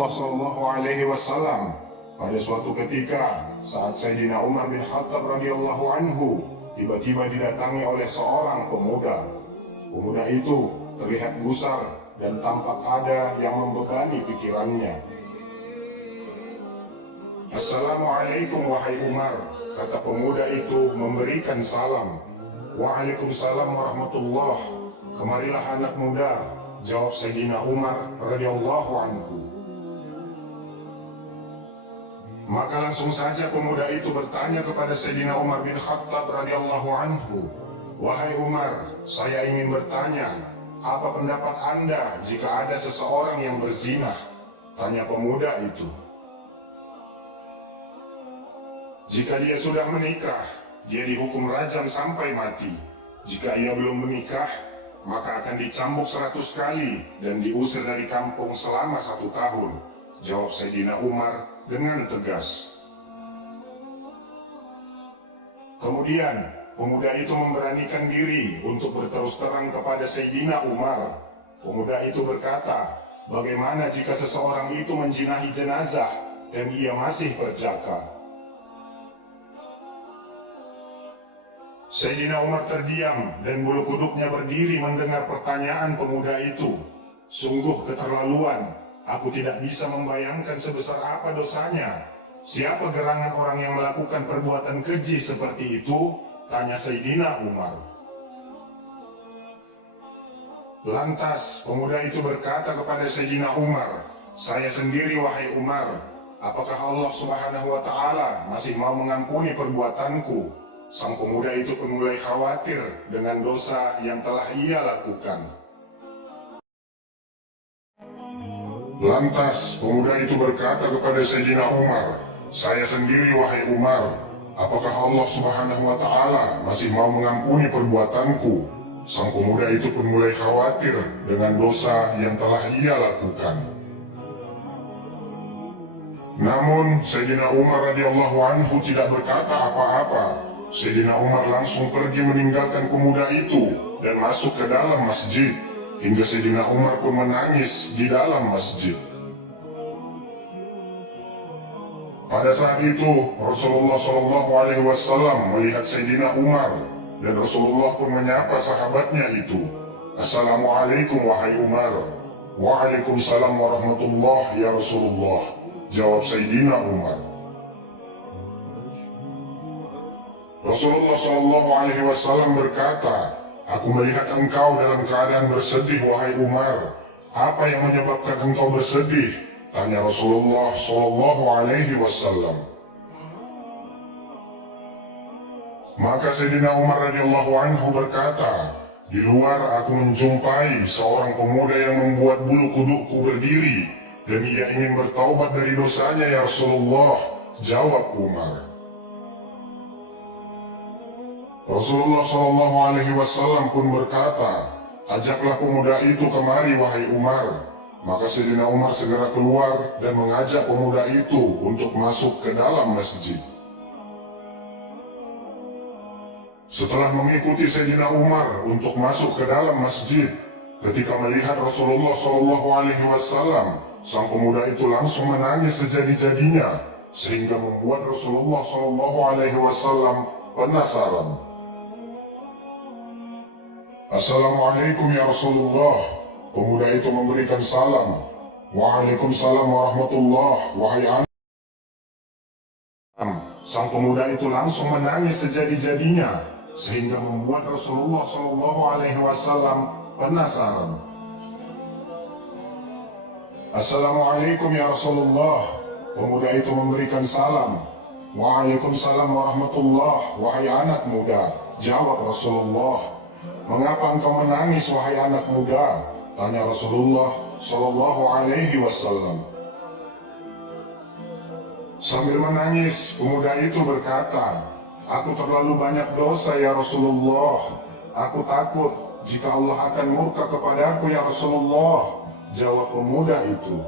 Rasulullah SAW pada suatu ketika saat Sayyidina Umar bin Khattab radhiyallahu anhu tiba-tiba didatangi oleh seorang pemuda. Pemuda itu terlihat gusar dan tampak ada yang membebani pikirannya. "Assalamualaikum wahai Umar," kata pemuda itu memberikan salam. "Waalaikumsalam warahmatullah. Kemarilah anak muda," jawab Sayyidina Umar radhiyallahu anhu. Maka langsung saja pemuda itu bertanya kepada Sayyidina Umar bin Khattab radhiyallahu anhu, "Wahai Umar, saya ingin bertanya, apa pendapat Anda jika ada seseorang yang berzina?" tanya pemuda itu. "Jika dia sudah menikah, dia dihukum rajam sampai mati. Jika ia belum menikah, maka akan dicambuk 100 kali dan diusir dari kampung selama 1 tahun, jawab Sayyidina Umar dengan tegas. Kemudian, pemuda itu memberanikan diri untuk berterus terang kepada Sayyidina Umar. Pemuda itu berkata, "Bagaimana jika seseorang itu menjinahi jenazah dan ia masih berjaka?" Sayyidina Umar terdiam dan bulu kuduknya berdiri mendengar pertanyaan pemuda itu. "Sungguh keterlaluan, aku tidak bisa membayangkan sebesar apa dosanya. Siapa gerangan orang yang melakukan perbuatan keji seperti itu?" tanya Sayyidina Umar. Lantas pemuda itu berkata kepada Sayyidina Umar, "Saya sendiri wahai Umar, apakah Allah Subhanahu wa Ta'ala masih mau mengampuni perbuatanku?" Sang pemuda itu pun mulai khawatir dengan dosa yang telah ia lakukan. Lantas pemuda itu berkata kepada Sayyidina Umar, "Saya sendiri wahai Umar, apakah Allah Subhanahu wa Ta'ala masih mau mengampuni perbuatanku?" Sang pemuda itu pun mulai khawatir dengan dosa yang telah ia lakukan. Namun Sayyidina Umar radhiyallahu anhu tidak berkata apa-apa. Sayyidina Umar langsung pergi meninggalkan pemuda itu dan masuk ke dalam masjid, hingga Sayyidina Umar pun menangis di dalam masjid. Pada saat itu Rasulullah SAW melihat Sayyidina Umar dan Rasulullah pun menyapa sahabatnya itu, "Assalamualaikum wahai Umar." "Waalaikumsalam warahmatullah ya Rasulullah," jawab Sayyidina Umar. Rasulullah SAW berkata, "Aku melihat engkau dalam keadaan bersedih wahai Umar. Apa yang menyebabkan engkau bersedih?" tanya Rasulullah SAW. Maka Sayyidina Umar radhiyallahu anhu berkata, "Di luar aku menjumpai seorang pemuda yang membuat bulu kudukku berdiri, dan ia ingin bertaubat dari dosanya ya Rasulullah," jawab Umar. Rasulullah SAW pun berkata, "Ajaklah pemuda itu kemari wahai Umar." Maka Sayyidina Umar segera keluar dan mengajak pemuda itu untuk masuk ke dalam masjid. Setelah mengikuti Sayyidina Umar untuk masuk ke dalam masjid, ketika melihat Rasulullah SAW, sang pemuda itu langsung menangis sejadi-jadinya, sehingga membuat Rasulullah SAW penasaran. "Assalamualaikum ya Rasulullah." Pemuda itu memberikan salam. "Waalaikumsalam warahmatullah wahai anak." Sang pemuda itu langsung menangis sejadi-jadinya, sehingga membuat Rasulullah SAW penasaran. "Assalamualaikum ya Rasulullah." Pemuda itu memberikan salam. "Waalaikumsalam warahmatullah wahai anak muda," jawab Rasulullah. "Mengapa engkau menangis wahai anak muda?" tanya Rasulullah SAW. Sambil menangis, pemuda itu berkata, "Aku terlalu banyak dosa ya Rasulullah. Aku takut jika Allah akan murka kepadaku ya Rasulullah," jawab pemuda itu.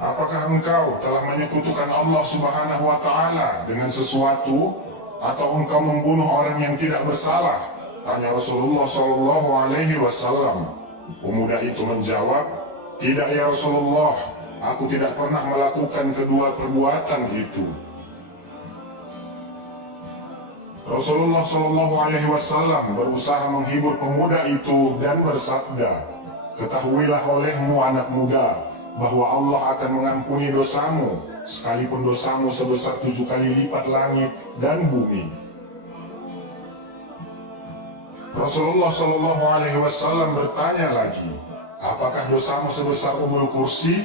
"Apakah engkau telah menyekutukan Allah Subhanahu wa Ta'ala dengan sesuatu, atau engkau membunuh orang yang tidak bersalah?" tanya Rasulullah SAW. Pemuda itu menjawab, Tidak ya Rasulullah, aku tidak pernah melakukan kedua perbuatan itu. Rasulullah Shallallahu Alaihi Wasallam berusaha menghibur pemuda itu dan bersabda, ketahuilah olehmu anak muda, bahwa Allah akan mengampuni dosamu, sekalipun dosamu sebesar 7 kali lipat langit dan bumi. Rasulullah Shallallahu Alaihi Wasallam bertanya lagi, apakah dosamu sebesar Ummul Kursi?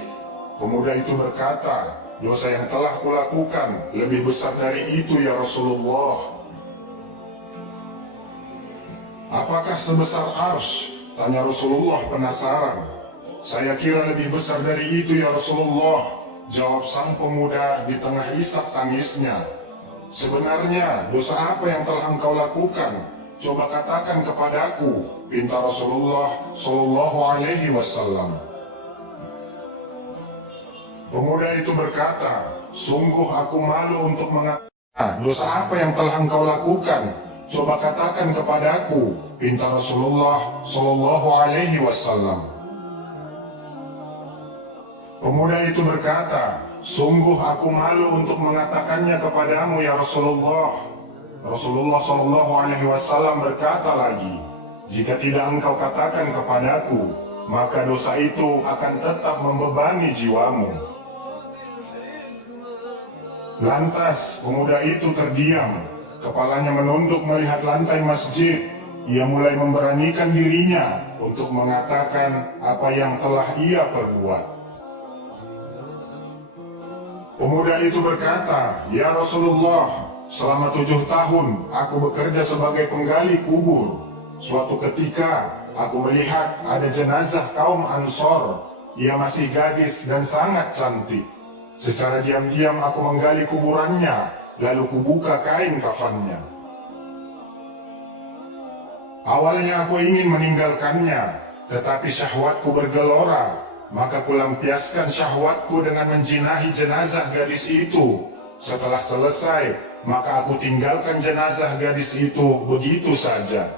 Pemuda itu berkata, dosa yang telah kulakukan lebih besar dari itu ya Rasulullah. Apakah sebesar Arsy? Tanya Rasulullah penasaran. Saya kira lebih besar dari itu ya Rasulullah, jawab sang pemuda di tengah isak tangisnya. Sebenarnya dosa apa yang telah engkau lakukan? Coba katakan kepadaku, pinta Rasulullah Shallallahu Alaihi Wasallam. Pemuda itu berkata, sungguh aku malu untuk mengatakan dosa apa yang telah engkau lakukan. Coba katakan kepadaku, pinta Rasulullah Shallallahu Alaihi Wasallam. Pemuda itu berkata, sungguh aku malu untuk mengatakannya kepadamu ya Rasulullah. Rasulullah Shallallahu Alaihi Wasallam berkata lagi, jika tidak engkau katakan kepadaku, maka dosa itu akan tetap membebani jiwamu. Lantas pemuda itu terdiam, kepalanya menunduk melihat lantai masjid. Ia mulai memberanikan dirinya untuk mengatakan apa yang telah ia perbuat. Pemuda itu berkata, ya Rasulullah, selama 7 tahun aku bekerja sebagai penggali kubur. Suatu ketika aku melihat ada jenazah kaum Ansor. Ia masih gadis dan sangat cantik. Secara diam-diam aku menggali kuburannya, lalu kubuka kain kafannya. Awalnya aku ingin meninggalkannya, tetapi syahwatku bergelora, maka kulampiaskan syahwatku dengan menjinahi jenazah gadis itu. Setelah selesai, maka aku tinggalkan jenazah gadis itu begitu saja.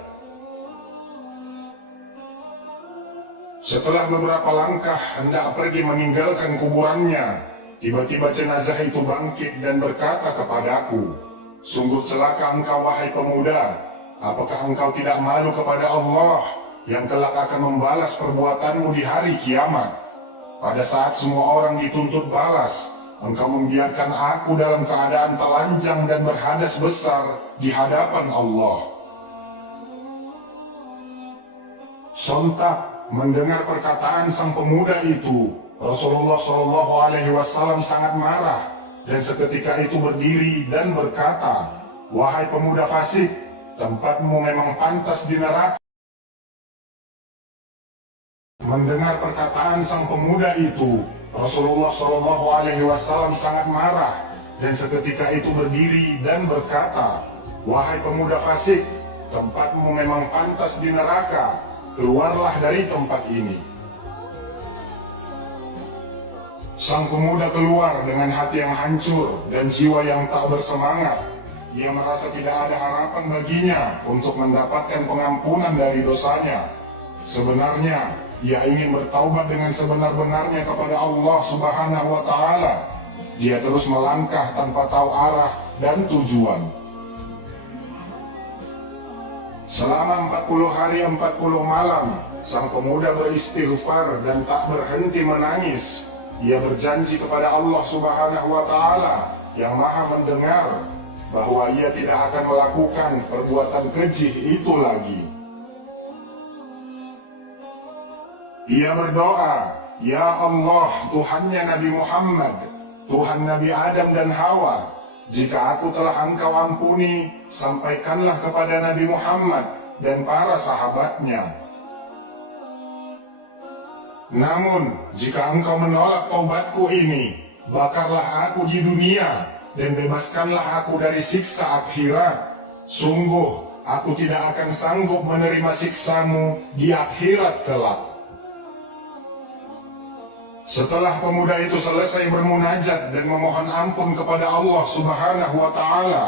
Setelah beberapa langkah hendak pergi meninggalkan kuburannya, tiba-tiba jenazah itu bangkit dan berkata kepadaku, sungguh celaka engkau wahai pemuda. Apakah engkau tidak malu kepada Allah yang kelak akan membalas perbuatanmu di hari kiamat? Pada saat semua orang dituntut balas, engkau membiarkan aku dalam keadaan telanjang dan berhadas besar di hadapan Allah. Sontak mendengar perkataan sang pemuda itu, Rasulullah Shallallahu Alaihi Wasallam sangat marah dan seketika itu berdiri dan berkata, wahai pemuda fasik, tempatmu memang pantas di neraka. Mendengar perkataan sang pemuda itu, Rasulullah Shallallahu Alaihi Wasallam sangat marah dan seketika itu berdiri dan berkata, wahai pemuda fasik, tempatmu memang pantas di neraka. Keluarlah dari tempat ini. Sang pemuda keluar dengan hati yang hancur dan jiwa yang tak bersemangat. Ia merasa tidak ada harapan baginya untuk mendapatkan pengampunan dari dosanya. Sebenarnya, ia ingin bertaubat dengan sebenar-benarnya kepada Allah Subhanahu wa Ta'ala. Dia terus melangkah tanpa tahu arah dan tujuan. Selama 40 hari 40 malam, sang pemuda beristighfar dan tak berhenti menangis. Ia berjanji kepada Allah Subhanahu wa Ta'ala yang Maha mendengar bahwa ia tidak akan melakukan perbuatan keji itu lagi. Ia berdoa, ya Allah, Tuhannya Nabi Muhammad, Tuhan Nabi Adam dan Hawa, jika aku telah engkau ampuni, sampaikanlah kepada Nabi Muhammad dan para sahabatnya. Namun, jika engkau menolak taubatku ini, bakarlah aku di dunia dan bebaskanlah aku dari siksa akhirat. Sungguh, aku tidak akan sanggup menerima siksamu di akhirat kelak. Setelah pemuda itu selesai bermunajat dan memohon ampun kepada Allah Subhanahu wa Ta'ala,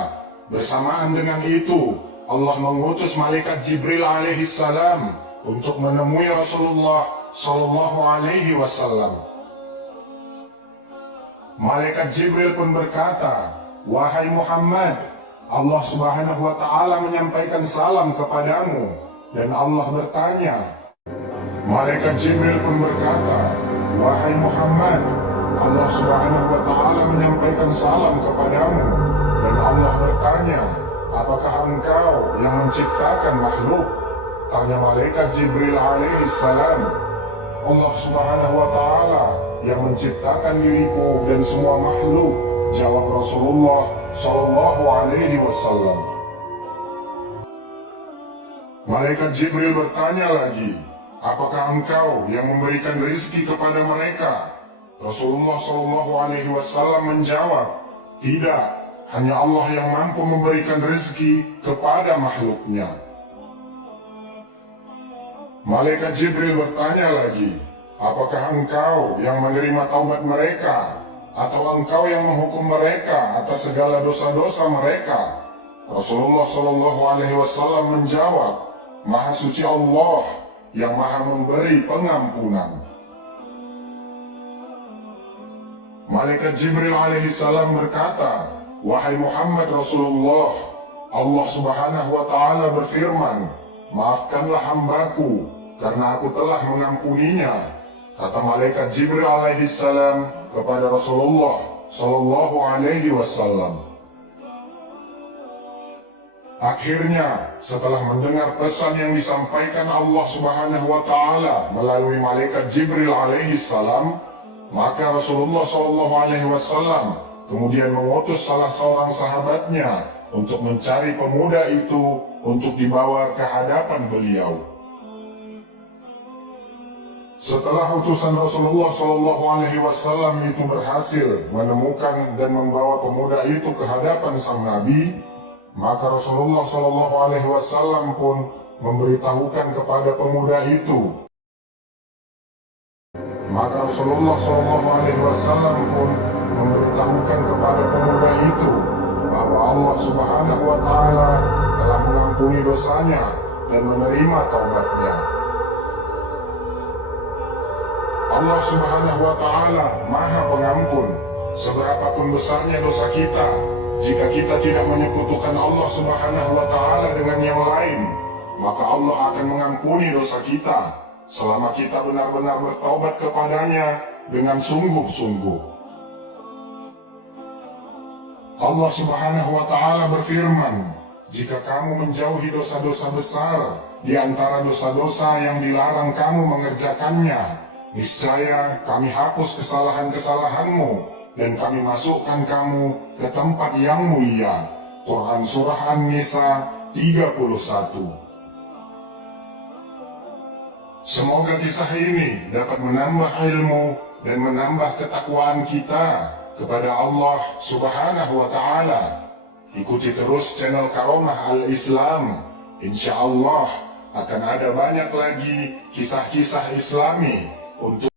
bersamaan dengan itu Allah mengutus malaikat Jibril alaihi salam untuk menemui Rasulullah Shallallahu Alaihi Wasallam. Malaikat Jibril pun berkata, "Wahai Muhammad, Allah Subhanahu wa Ta'ala menyampaikan salam kepadamu." Dan Allah bertanya, Malaikat Jibril pun berkata, "Wahai Muhammad, Allah Subhanahu wa Ta'ala menyampaikan salam kepadamu." Dan Allah bertanya, "Apakah engkau yang menciptakan makhluk?" Tanya Malaikat Jibril alaihi salam, "Allah Subhanahu wa Ta'ala yang menciptakan diriku dan semua makhluk." Jawab Rasulullah Shallallahu Alaihi Wasallam. Malaikat Jibril bertanya lagi, "Apakah engkau yang memberikan rezeki kepada mereka?" Rasulullah Shallallahu Alaihi Wasallam menjawab, "Tidak, hanya Allah yang mampu memberikan rezeki kepada makhluknya." Malaikat Jibril bertanya lagi, "Apakah engkau yang menerima taubat mereka, atau engkau yang menghukum mereka atas segala dosa-dosa mereka?" Rasulullah Shallallahu Alaihi Wasallam menjawab, "Maha suci Allah yang maha memberi pengampunan." Malaikat Jibril alaihi salam berkata, "Wahai Muhammad Rasulullah, Allah Subhanahu wa Ta'ala berfirman, 'Maafkanlah hambaku, karena aku telah mengampuninya.'" Kata Malaikat Jibril alaihi salam kepada Rasulullah Shallallahu Alaihi Wasallam. Akhirnya, setelah mendengar pesan yang disampaikan Allah Subhanahu wa Ta'ala melalui Malaikat Jibril alaihi salam, maka Rasulullah Shallallahu Alaihi Wasallam kemudian mengutus salah seorang sahabatnya untuk mencari pemuda itu untuk dibawa ke hadapan beliau. Setelah utusan Rasulullah Shallallahu Alaihi Wasallam itu berhasil menemukan dan membawa pemuda itu ke hadapan sang Nabi, maka Rasulullah Shallallahu Alaihi Wasallam pun memberitahukan kepada pemuda itu. Maka Rasulullah Shallallahu Alaihi Wasallam pun memberitahukan kepada pemuda itu bahwa Allah Subhanahu wa Ta'ala telah mengampuni dosanya dan menerima taubatnya. Allah Subhanahu wa Ta'ala Maha Pengampun. Seberapapun besarnya dosa kita, jika kita tidak menyekutukan Allah Subhanahu wa Ta'ala dengan yang lain, maka Allah akan mengampuni dosa kita selama kita benar-benar bertaubat kepadanya dengan sungguh-sungguh. Allah Subhanahu wa Ta'ala berfirman, "Jika kamu menjauhi dosa-dosa besar di antara dosa-dosa yang dilarang kamu mengerjakannya, niscaya kami hapus kesalahan-kesalahanmu dan kami masukkan kamu ke tempat yang mulia." Quran Surah An-Nisa 31. Semoga kisah ini dapat menambah ilmu dan menambah ketakwaan kita kepada Allah Subhanahu wa Ta'ala. Ikuti terus channel Karomah Al-Islam. Insya Allah akan ada banyak lagi kisah-kisah Islami untuk